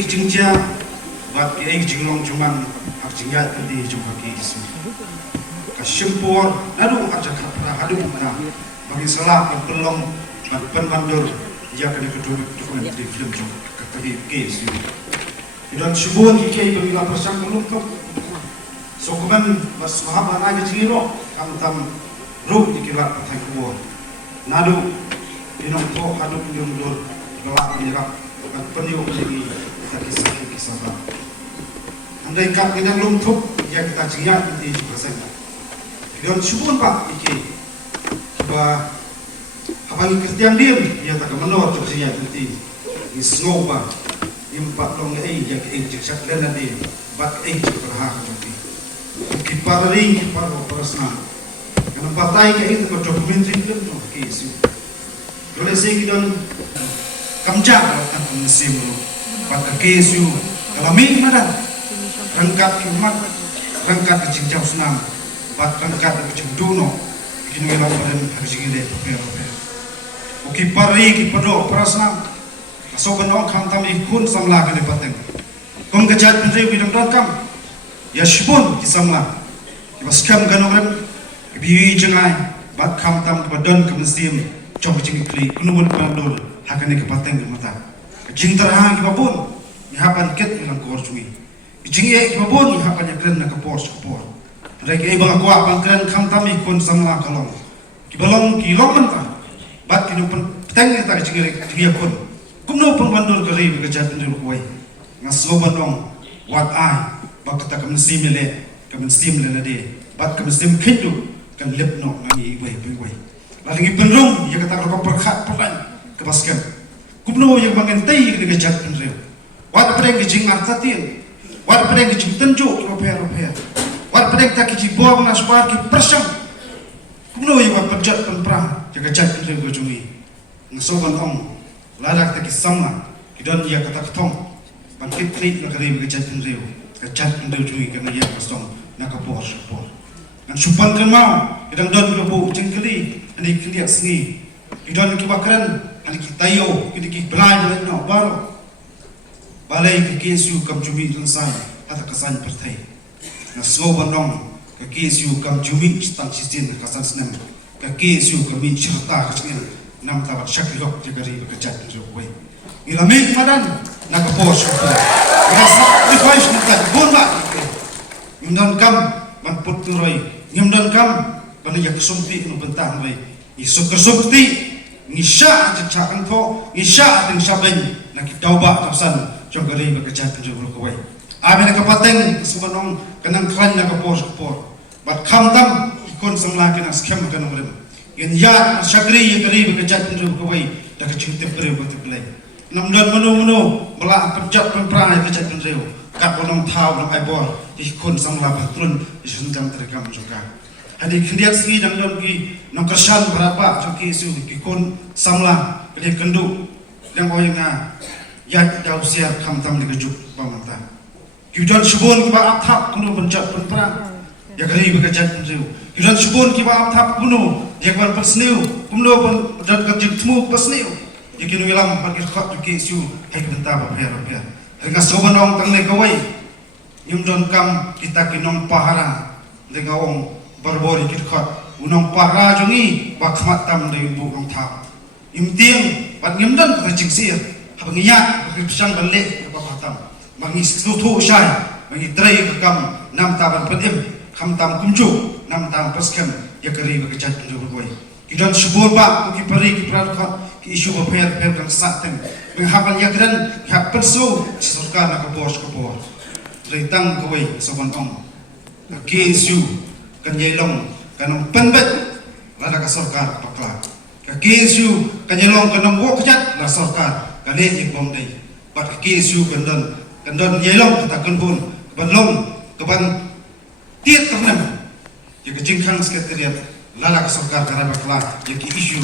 ki jingja bat ki ai jinglong cuman hak jingya tadi jumpa ki isu ka simpor nadu aja khapra hadu na bagi salah pelong bat penmandur ya ka kedua dokumen di film ka tadi ki isu dan subun ki kai bila persang kelungkap sokuman bas mahaba na ki jingiro kam tam ru dikilat patai kuo nadu dinong to hadu nyundur gelap nyerap dan penuh lagi kita kisah andai kat kita lumpuh ya kita jiat di persen kemudian subun pak iki bahwa abang Kristian diem ya tak menor tu jiat nanti di snoba impat long ai ya ke injek dan nanti bat ai berhak nanti kipar ring kipar operasna karena batai ke itu dokumentasi film tu kisu kalau saya kita kamjak kan musim pada kesu kalamin madan rangkat kimat rangkat ke jinjau senam bat rangkat ke jinduno kini kita pada hari ini paper oke pari kipado prasna so benong kam tam ikun samla ke pateng kom kejat pentri bidang kam ya shibun kisamla kibaskam ganogren biwi jengai bat kam tam kepadon ke musim coba jingi kli kunubun pandol hakane ke pateng ke mata jingtar ha ki babun ni hapan ket ilang kor sungi jingi e ki babun ni hapan ya kren na ke por rek e bang ko apan kren kham tam ikun samla kalong ki balong ki long manta bat ki no pateng ta jingi rek dia kun kumno pun bandul ke ri ke jat ndul koi ngaslo bandong wat ai bakata kam simile kam simile na de bat kam sim khindu kan lepno ngani wei lagi penrung ya kata ko perkhat peran kebaskan kumno yang bangen tai ke jat ndul wat pedeng ke jing artatin wat pedeng ke jing tenjo ko per wat pedeng ta ke ji bo na swar ki persam kumno yang pejat penprang ya ke jat ndul go jungi ngaso bandong ladak tak sama kidan dia kata ketong bangkit krit negeri berkecat pendeu kecat pendeu cui kena ia kosong nak kapor dan supan kemau kidan don kebu jengkeli ani keliak sengi kidan kebakaran ani kitayo kidiki belai no baru balai ke kesu kam jumi langsai atau kesan pertai na so bandong ke kesu kam jumi stang sistin kasan senam ke kesu kami cerita kecil nam tabat syakrok jagari bekerja untuk kue. Ilami padan nak kapos kue. Rasa device nak bomba kue. Nyumdan kam man puturoi. Nyumdan kam bani yak sumpi nu bentang kue. Isuk kesumpi ngisya jecakan to ngisya dengan saben nak tauba kasan jagari bekerja untuk kue. Abi nak kapateng sebenong kenang kran nak kapos kapor. Bat kam tam ikon samla kena scam kena merem. Yang ya syakri yang kari bekerja untuk kawai dah kecil temporer berteplay. Namdan menu belah kerja pemperang kerja untuk kat orang tahu orang ibor ikon samla patrun disuntam terekam juga. Hadi kendiak sini namdan ki nam kersan berapa joki isu ikon samla kali kendu yang oyanga ya dah usia kam tam dikejuk pamata. Kidan subun kiba athap kuno pencak pemperang ya kari bekerja untuk. Kidan subun kiba athap kuno dia kan persniu, kumlo pun dan kerja temu persniu. Dia kini wilang bagi khot ke isu hai bentar apa. Dengan sobanong tangle kawai, nyumdon kam kita kinong pahara dengan orang berbori kita khot. Unong pahara jungi bakmat tam dari buang tap. Imtiang bat nyumdon kita cingsir, habang iya bagi pisang balik ke papatam. Bangi selutu usai, bangi tray kam nam taban pedim, kam tam kumju, nam tam peskem. Ya kari bekerja untuk berkuai. Kidan subur pak, ki pari ki pradkat, ki isu berper dan saten. Menghapal ya kidan, hak persu sesuka nak kapor. Rentang kuai soban ong. Ki isu kan yelong kan penbet lada kasorkar pakla. Ki isu kan yelong kan wok jat la sorkar kali ikbom dei. Bat ki isu kan yelong kata kunpun banlong keban tiat ternem. Jika jingkang sekretariat lalak sorkar karena bakla jadi isu